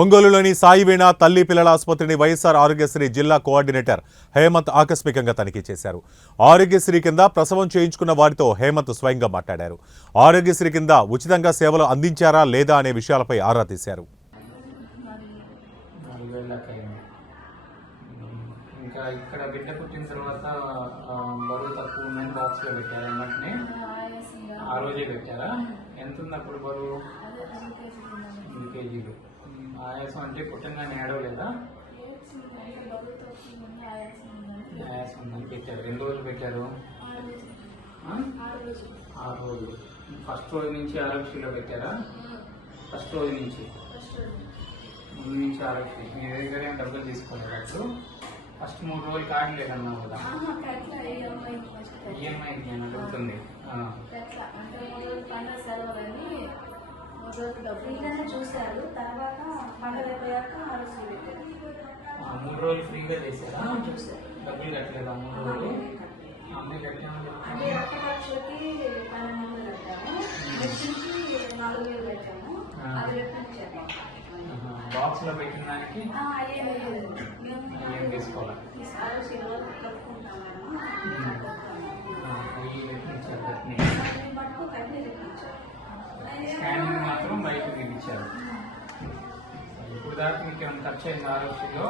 ఒంగోలులోని సాయివీణ తల్లి పిల్లల ఆసుపత్రిని వైఎస్ఆర్ ఆరోగ్యశ్రీ జిల్లా కోఆర్డినేటర్ హేమంత్ ఆకస్మికంగా తనిఖీ చేశారు. ఆరోగ్యశ్రీ కింద ప్రసవం చేయించుకున్న వారితో హేమంత్ స్వయంగా మాట్లాడారు. ఆరోగ్యశ్రీ కింద ఉచితంగా సేవలు అందించారా లేదా అనే విషయాలపై ఆరా తీశారు. ఇంకా ఇక్కడ బిడ్డ పుట్టిన తర్వాత బరువు తక్కువ ఉందని బాక్స్లో పెట్టారా? అన్నట్టునే ఆ రోజే పెట్టారా? ఎంత ఉంది అప్పుడు బరువు? 2 కేజీలు. ఆయాసం అంటే పుట్టంగానే ఏడవలేదా? ఆయాసం ఉందని పెట్టారు. ఎన్ని రోజులు పెట్టారు? 6 రోజులు. ఫస్ట్ రోజు నుంచి ఆరోగ్యశ్రీలో పెట్టారా? ఫస్ట్ రోజు నుంచి ముందు నుంచి ఆరోగ్యశ్రీ మీ దగ్గర ఏం డబ్బులు తీసుకోలేదు. అప్పుడు ఫస్ట్ 3 రోజులు కార్డు లేదన్నావు కదా, ఈఎంఐ నేను అడుగుతుంది. 3 రోజులు ఫ్రీగా చేశారా? డబ్బులు కట్టలేదా? 3 రోజులు అన్నీ బాక్స్ లో పెట్టిన దానికి ఏం తీసుకోవాలి? స్కానింగ్ మాత్రం బయట తీపించారు. ఇప్పుడు దాకా మీకు ఏమైనా ఖర్చు అయింది? ఆరోగ్యంలో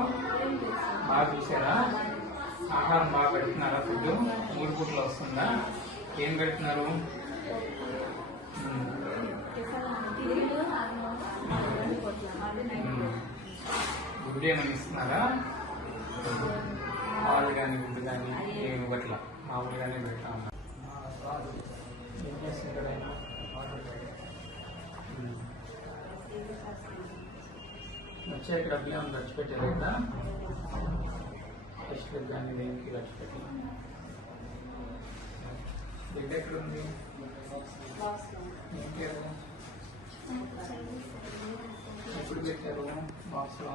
బాగా చూసారా? ఆహారం బాగా పెడుతున్నారా? ఫుడ్ 3 పూటలు వస్తుందా? ఏం పెడుతున్నారు? గుడ్డు ఏమైనా ఇస్తున్నారా? పాలు కానీ గుడ్డు కానీ ఏమి ఇవ్వట్లా, మామూలుగానే పెడతా ఉన్నా. ఏం చేస్తుంటాడు ఆయన? వచ్చే ఇక్కడ అభియానం ఖర్చు పెట్టలేదా? టెస్ట్లకు కానీ దేనికి ఖర్చు పెట్టినా? బిడ్డ ఎక్కడ ఉంది? ఎప్పుడు పెట్టారు బాక్స్లో?